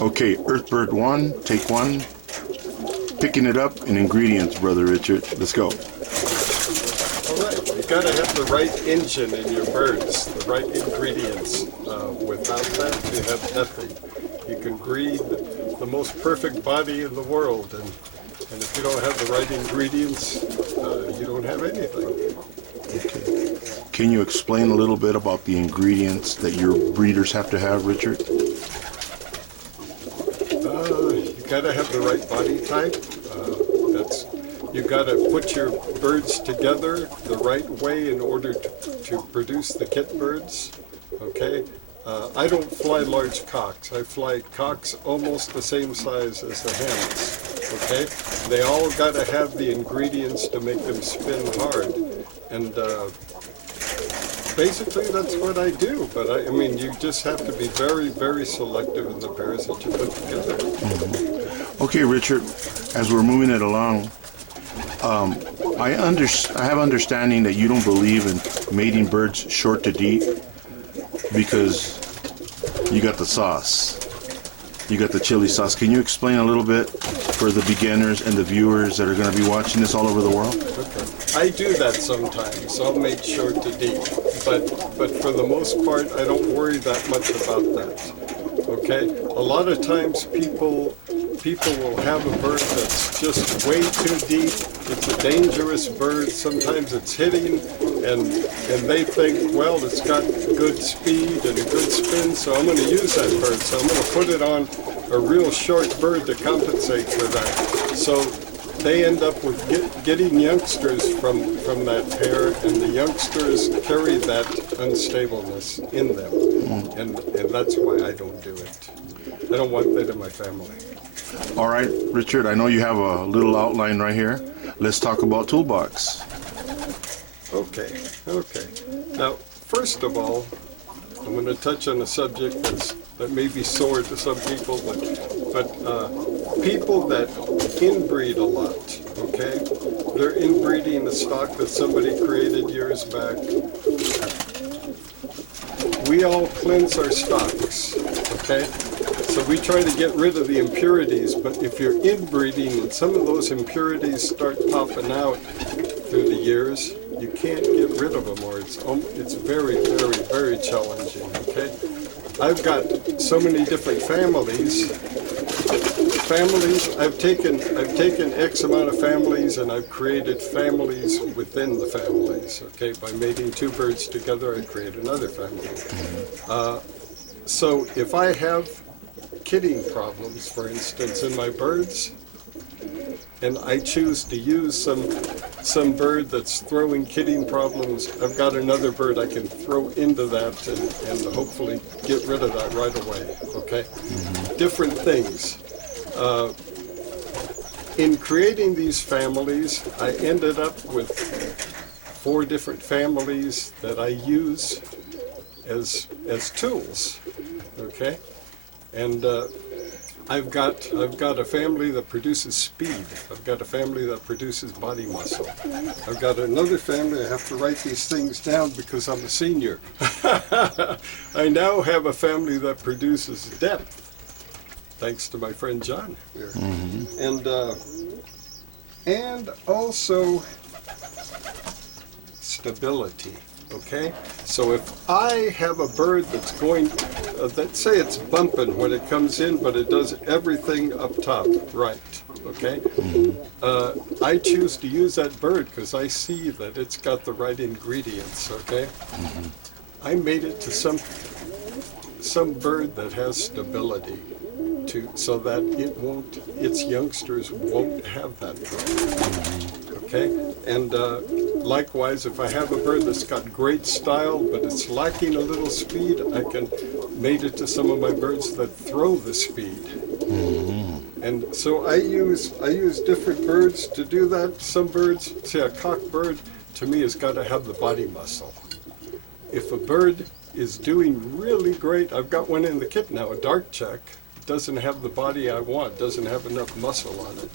Okay, Earthbird 1, take 1. Picking it up in ingredients, Brother Richard. Let's go. All right, you gotta have the right engine in your birds, the right ingredients. Without that, you have nothing. You can breed the most perfect body in the world, and if you don't have the right ingredients, you don't have anything. Okay. Can you explain a little bit about the ingredients that your breeders have to have, Richard? You gotta have the right body type. You gotta put your birds together the right way in order to produce the kit birds. Okay. I don't fly large cocks. I fly cocks almost the same size as the hens. Okay. They all gotta have the ingredients to make them spin hard, and basically that's what I do. But I mean, you just have to be very, very selective in the pairs that you put together. Mm-hmm. Okay, Richard, as we're moving it along, I have understanding that you don't believe in mating birds short to deep because you got the sauce. You got the chili sauce. Can you explain a little bit for the beginners and the viewers that are going to be watching this all over the world? Okay. I do that sometimes. I'll make short to deep, but for the most part, I don't worry that much about that. Okay. A lot of times, people will have a bird that's just way too deep. It's a dangerous bird. Sometimes it's hitting, and they think, well, it's got good speed and a good spin, so I'm going to use that bird. So I'm going to put it on a real short bird to compensate for that. So they end up with getting youngsters from that pair, and the youngsters carry that unstableness in them, and that's why I don't do it. I don't want that in my family. All right, Richard, I know you have a little outline right here. Let's talk about toolbox. Okay. Now, first of all, I'm going to touch on a subject that may be sore to some people, but people that inbreed a lot, okay? They're inbreeding a stock that somebody created years back. We all cleanse our stocks, okay? So we try to get rid of the impurities, but if you're inbreeding and some of those impurities start popping out through the years, you can't get rid of them, or it's very, very, very challenging, okay? I've got so many different families. I've taken X amount of families, and I've created families within the families, okay? By mating two birds together, I create another family. So if I have kitting problems, for instance, in my birds, and I choose to use some bird that's throwing kitting problems, I've got another bird I can throw into that and hopefully get rid of that right away, okay? Different things. In creating these families, I ended up with 4 different families that I use as tools, okay? And I've got a family that produces speed. I've got a family that produces body muscle. I've got another family. I have to write these things down because I'm a senior. I now have a family that produces depth, thanks to my friend John here, and also stability. Okay, so if I have a bird that's going, let's say it's bumping when it comes in, but it does everything up top right, okay? I choose to use that bird because I see that it's got the right ingredients, okay? I made it to some bird that has stability, so that its youngsters won't have that problem, okay? And likewise, if I have a bird that's got great style, but it's lacking a little speed, I can mate it to some of my birds that throw the speed. And so I use different birds to do that. Some birds, say a cock bird, to me has got to have the body muscle. If a bird is doing really great, I've got one in the kit now, a dark check, doesn't have the body I want, doesn't have enough muscle on it.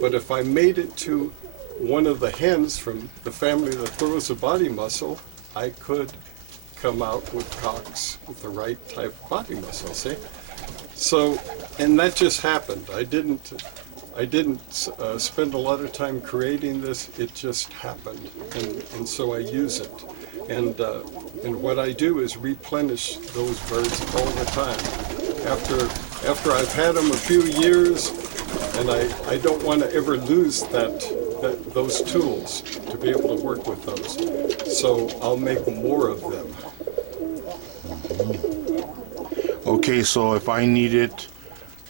But if I made it to one of the hens from the family that throws the body muscle, I could come out with cocks with the right type of body muscle, see? So, and that just happened. I didn't spend a lot of time creating this. It just happened, and so I use it. And what I do is replenish those birds all the time. After I've had them a few years, and I don't want to ever lose those tools to be able to work with those. So I'll make more of them. Okay, so if I needed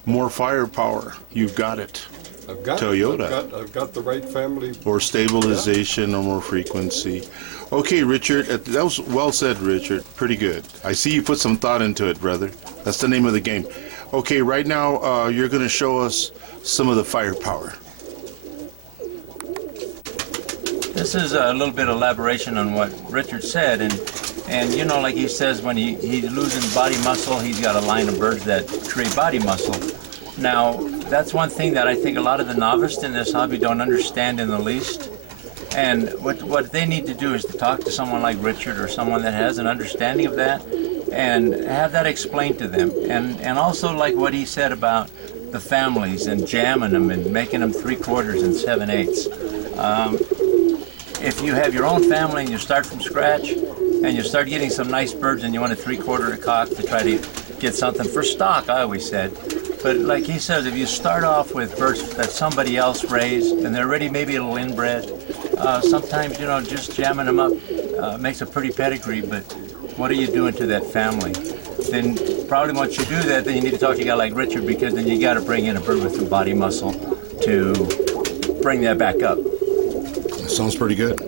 more firepower, you've got it. I've got Toyota. I've got the right family. Or stabilization or more frequency. Okay, Richard, that was well said, Richard. Pretty good. I see you put some thought into it, brother. That's the name of the game. Okay, right now you're going to show us some of the firepower. This is a little bit of elaboration on what Richard said, and you know, like he says, when he's losing body muscle, he's got a line of birds that create body muscle. Now, that's one thing that I think a lot of the novices in this hobby don't understand in the least. And what they need to do is to talk to someone like Richard or someone that has an understanding of that and have that explained to them. And also like what he said about the families and jamming them and making them 3/4 and 7/8. If you have your own family and you start from scratch and you start getting some nice birds and you want a 3/4 cock to try to get something for stock, I always said. But like he says, if you start off with birds that somebody else raised and they're already maybe a little inbred, sometimes, you know, just jamming them up makes a pretty pedigree, but what are you doing to that family? Then probably once you do that, then you need to talk to a guy like Richard, because then you got to bring in a bird with some body muscle to bring that back up. That sounds pretty good.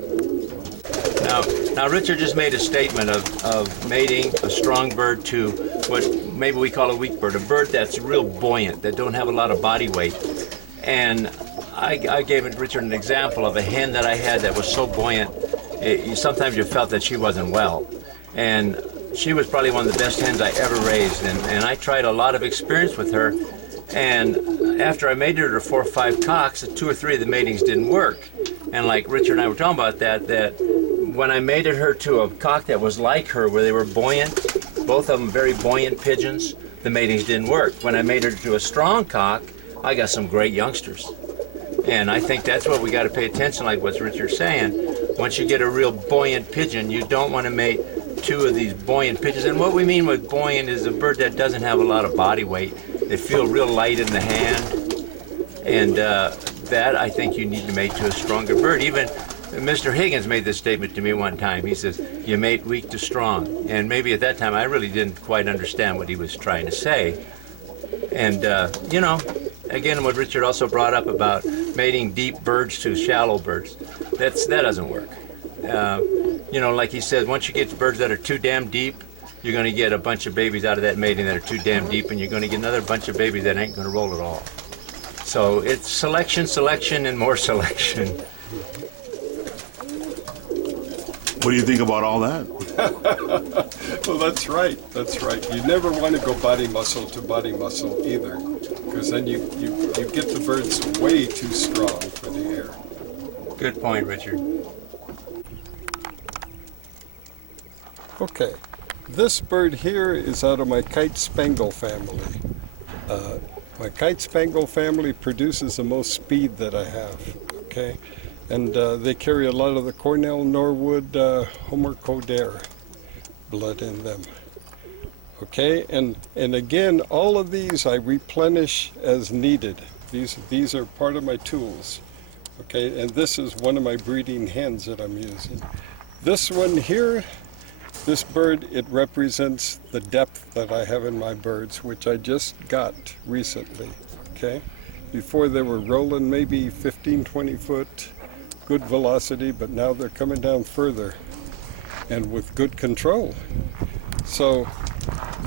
Now Richard just made a statement of mating a strong bird to what maybe we call a weak bird, a bird that's real buoyant, that don't have a lot of body weight. And I gave Richard an example of a hen that I had that was so buoyant, sometimes you felt that she wasn't well. And she was probably one of the best hens I ever raised, and I tried a lot of experience with her. And after I mated her to 4 or 5 cocks, 2 or 3 of the matings didn't work. And like Richard and I were talking about that when I mated her to a cock that was like her, where they were buoyant, both of them very buoyant pigeons, the matings didn't work. When I mated her to a strong cock, I got some great youngsters. And I think that's what we got to pay attention, like what Richard's saying. Once you get a real buoyant pigeon, you don't want to mate 2 of these buoyant pigeons. And what we mean with buoyant is a bird that doesn't have a lot of body weight. They feel real light in the hand. And that, I think, you need to mate to a stronger bird. Even Mr. Higgins made this statement to me one time. He says, you mate weak to strong. And maybe at that time I really didn't quite understand what he was trying to say. And, you know, again, what Richard also brought up about mating deep birds to shallow birds, that doesn't work. You know, like he said, once you get birds that are too damn deep, you're going to get a bunch of babies out of that mating that are too damn deep, and you're going to get another bunch of babies that ain't going to roll at all. So it's selection, and more selection. What do you think about all that? Well, that's right. That's right. You never want to go body muscle to body muscle either, because then you get the birds way too strong for the air. Good point, Richard. Okay, this bird here is out of my kite spangle family. My kite spangle family produces the most speed that I have. Okay. And they carry a lot of the Cornell Norwood Homer Coder blood in them. Okay, and again, all of these I replenish as needed. These are part of my tools. Okay, and this is one of my breeding hens that I'm using. This one here, this bird, it represents the depth that I have in my birds, which I just got recently. Okay, before they were rolling maybe 15, 20 foot. Good velocity, but now they're coming down further and with good control. So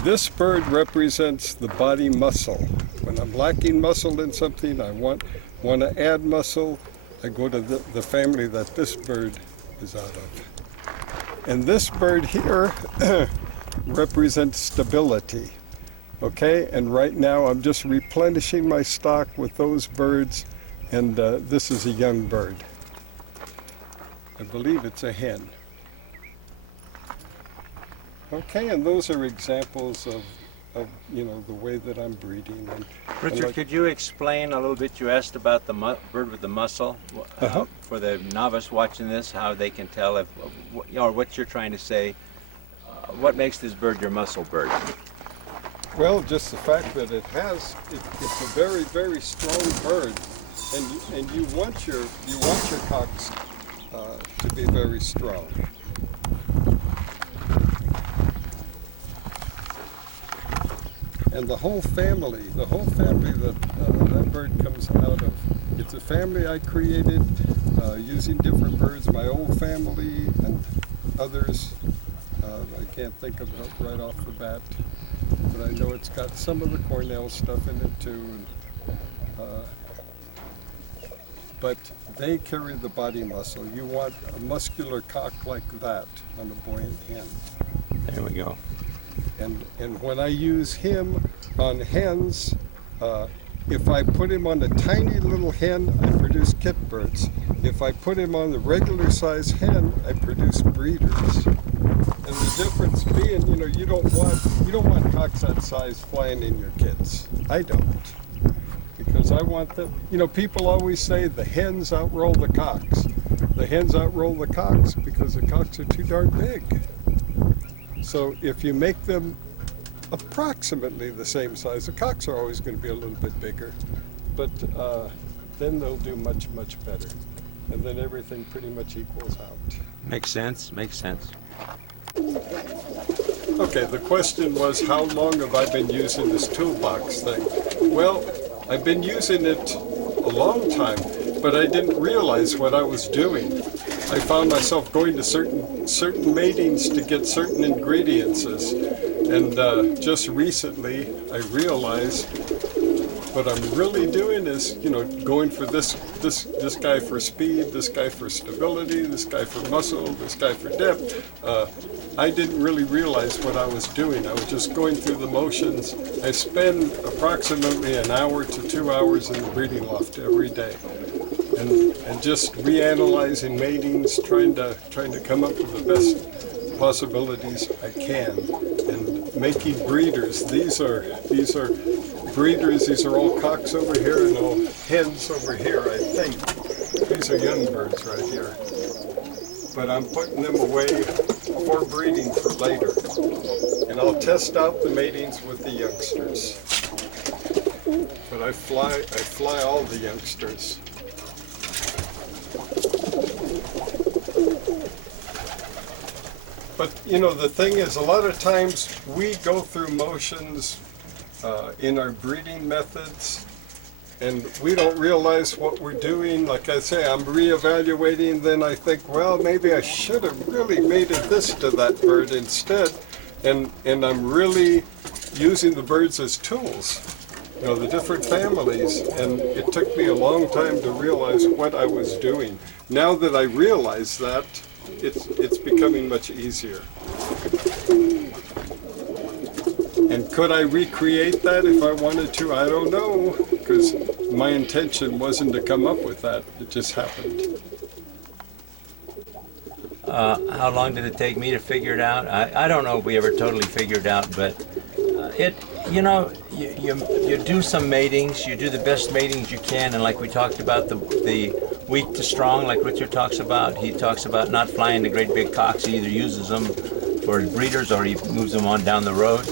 this bird represents the body muscle. When I'm lacking muscle in something, I want to add muscle, I go to the family that this bird is out of. And this bird here represents stability. Okay, and right now I'm just replenishing my stock with those birds, and this is a young bird. I believe it's a hen. Okay, and those are examples you know, the way that I'm breeding. And Richard, like- could you explain a little bit? You asked about the bird with the muscle. For the novice watching this, how they can tell if, or what you're trying to say. What makes this bird your muscle bird? Well, just the fact that it's a very, very strong bird, and you want your cocks to be very strong. And the whole family that that bird comes out of, it's a family I created using different birds, my old family and others. I can't think of it right off the bat, but I know it's got some of the Cornell stuff in it too. But they carry the body muscle. You want a muscular cock like that on a buoyant hen. There we go. And when I use him on hens, if I put him on a tiny little hen, I produce kit birds. If I put him on the regular size hen, I produce breeders. And the difference being, you know, you don't want cocks that size flying in your kits. I don't. Because I want them, you know, people always say the hens outroll the cocks. The hens outroll the cocks because the cocks are too darn big. So if you make them approximately the same size, the cocks are always going to be a little bit bigger, but then they'll do much, much better. And then everything pretty much equals out. Makes sense. Makes sense. Okay, the question was, how long have I been using this toolbox thing? Well, I've been using it a long time, but I didn't realize what I was doing. I found myself going to certain matings to get certain ingredients, and just recently I realized what I'm really doing is, you know, going for this guy for speed, this guy for stability, this guy for muscle, this guy for depth. I didn't really realize what I was doing. I was just going through the motions. I spend approximately an hour to 2 hours in the breeding loft every day, and just reanalyzing matings, trying to come up with the best possibilities I can, and making breeders. These are breeders. These are all cocks over here and all hens over here, I think. These are young birds right here. But I'm putting them away for breeding for later. And I'll test out the matings with the youngsters. But I fly all the youngsters. But you know, the thing is, a lot of times we go through motions in our breeding methods, and we don't realize what we're doing. Like I say, I'm reevaluating, then I think, well, maybe I should have really mated this to that bird instead, and I'm really using the birds as tools, you know, the different families, and it took me a long time to realize what I was doing. Now that I realize that, it's becoming much easier. And could I recreate that if I wanted to? I don't know, because my intention wasn't to come up with that. It just happened. How long did it take me to figure it out? I don't know if we ever totally figured it out, but you do some matings, you do the best matings you can, and like we talked about the weak to strong, like Richard talks about, he talks about not flying the great big cocks. He either uses them for his breeders or he moves them on down the road.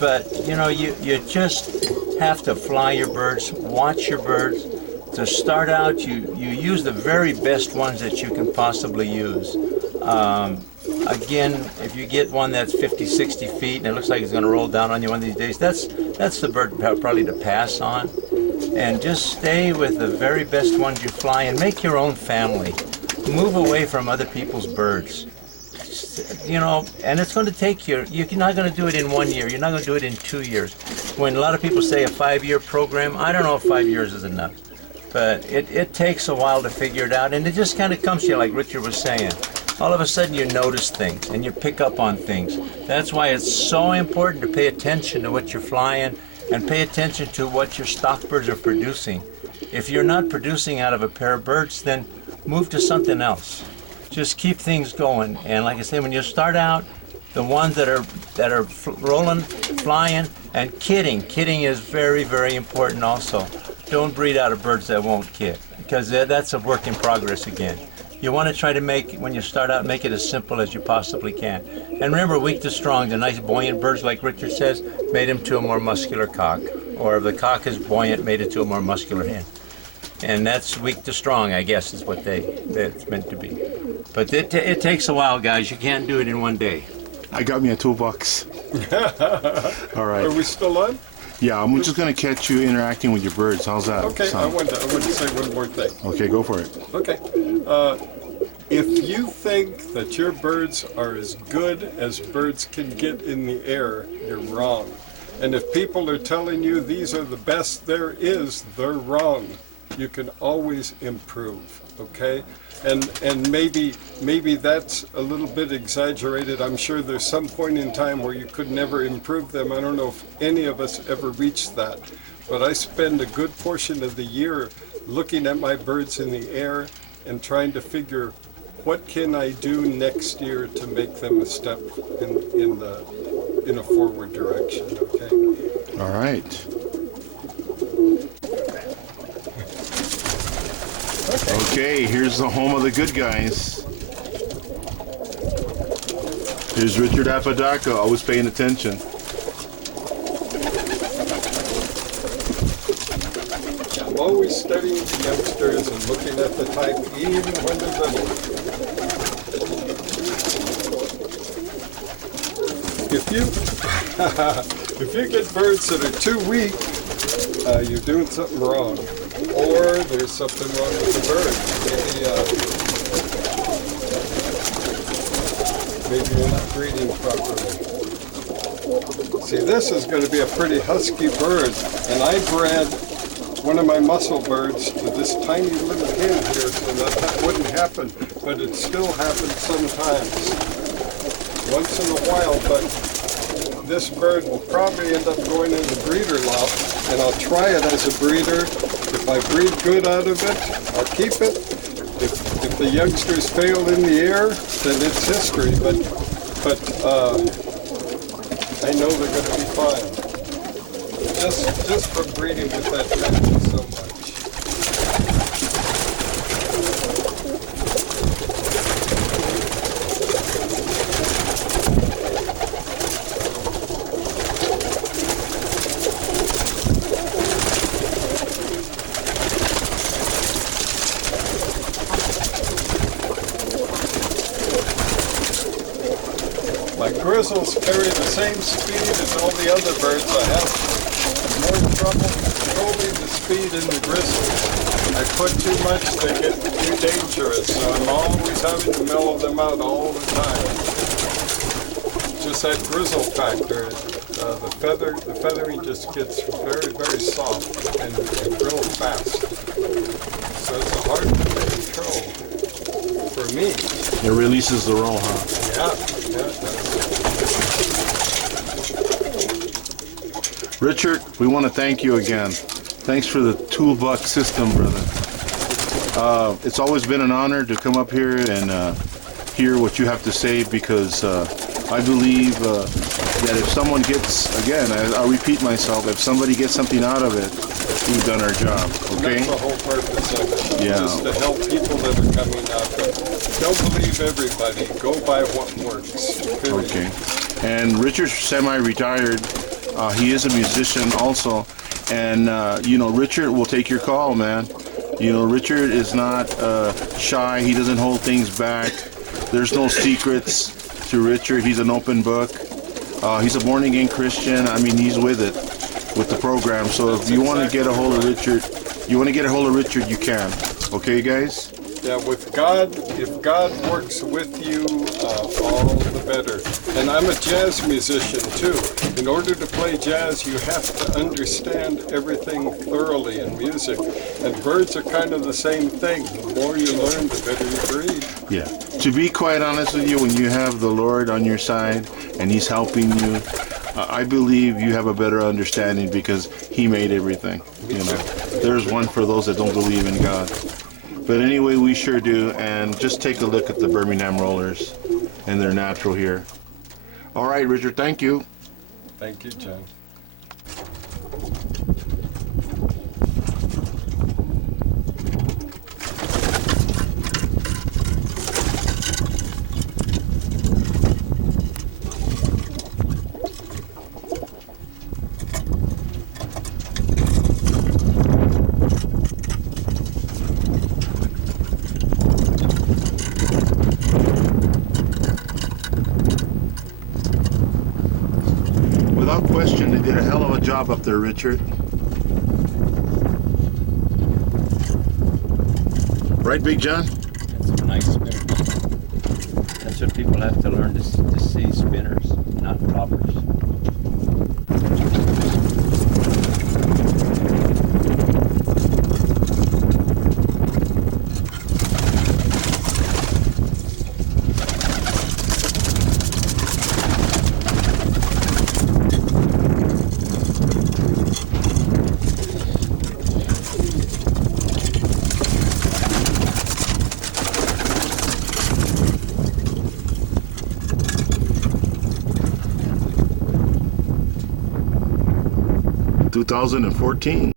But you know, you just have to fly your birds, watch your birds. To start out, you use the very best ones that you can possibly use. Again, if you get one that's 50, 60 feet and it looks like it's going to roll down on you one of these days, that's the bird probably to pass on. And just stay with the very best ones you fly and make your own family. Move away from other people's birds. You know, and it's going to take you're not going to do it in 1 year. You're not going to do it in 2 years. When a lot of people say a 5-year program, I don't know if 5 years is enough. But it takes a while to figure it out, and it just kind of comes to you, like Richard was saying. All of a sudden you notice things, and you pick up on things. That's why it's so important to pay attention to what you're flying, and pay attention to what your stock birds are producing. If you're not producing out of a pair of birds, then move to something else. Just keep things going, and like I say, when you start out, The ones that are rolling, flying, and kidding. Kidding is very, very important also. Don't breed out of birds that won't kid, because that's a work in progress again. You want to try to make, when you start out, make it as simple as you possibly can. And remember, weak to strong, the nice buoyant birds, like Richard says, made him to a more muscular cock. Or if the cock is buoyant, made it to a more muscular hen. And that's weak to strong, I guess, is what that's meant to be. But it takes a while, guys. You can't do it in one day. I got me a toolbox. All right. Are we still on? Yeah, I'm just going to catch you interacting with your birds. How's that Okay, I sound? want to say one more thing. Okay, go for it. Okay. If you think that your birds are as good as birds can get in the air, you're wrong. And if people are telling you these are the best there is, they're wrong. You can always improve, okay? And maybe that's a little bit exaggerated. I'm sure there's some point in time where you could never improve them. I don't know if any of us ever reached that. But I spend a good portion of the year looking at my birds in the air and trying to figure what can I do next year to make them a step in a forward direction, okay? All right. Okay, here's the home of the good guys. Here's Richard Apodaca, always paying attention. I'm always studying the youngsters and looking at the type even when they're little. If you get birds that are too weak, you're doing something wrong. Or there's something wrong with the bird. Maybe you're not breeding properly. See, this is going to be a pretty husky bird, and I bred one of my muscle birds to this tiny little hen here so that wouldn't happen, but it still happens sometimes. Once in a while, but this bird will probably end up going in the breeder lot, and I'll try it as a breeder. If I breed good out of it, I'll keep it. If the youngsters fail in the air, then it's history, but I know they're going to be fine. Just from breeding with that family so much. My grizzles carry the same speed as all the other birds. I have more trouble controlling the speed in the grizzles. I put too much, they get too dangerous, so I'm always having to mellow them out all the time. Just that grizzle factor, the feathering just gets very, very soft and real fast. So it's a hard one to control for me. It releases the roll, huh? Yeah, it does. Richard, we want to thank you again. Thanks for the toolbox system, brother. It's always been an honor to come up here and hear what you have to say, because I believe that if someone gets, again, I'll repeat myself, if somebody gets something out of it, we've done our job, okay? That's the whole purpose of it. Yeah. Just to help people that are coming up. Don't believe everybody. Go by what works. Period. Okay. And Richard's semi-retired. He is a musician also. And, you know, Richard will take your call, man. You know, Richard is not shy. He doesn't hold things back. There's no secrets to Richard. He's an open book. He's a born-again Christian. I mean, he's with it, with the program. So if you want to get a hold of Richard, you can. Okay, guys? Yeah, with God, if God works with you, all the better. And I'm a jazz musician too. In order to play jazz, you have to understand everything thoroughly in music. And birds are kind of the same thing. The more you learn, the better you breed. Yeah. To be quite honest with you, when you have the Lord on your side and He's helping you, I believe you have a better understanding because He made everything. You know, there's one for those that don't believe in God. But anyway, we sure do. And just take a look at the Birmingham rollers, and they're natural here. All right, Richard, thank you. Thank you, John. Without question, they did a hell of a job up there, Richard. Right, Big John? That's a nice spinner. That's what people have to learn to see spinners, not floppers. 2014.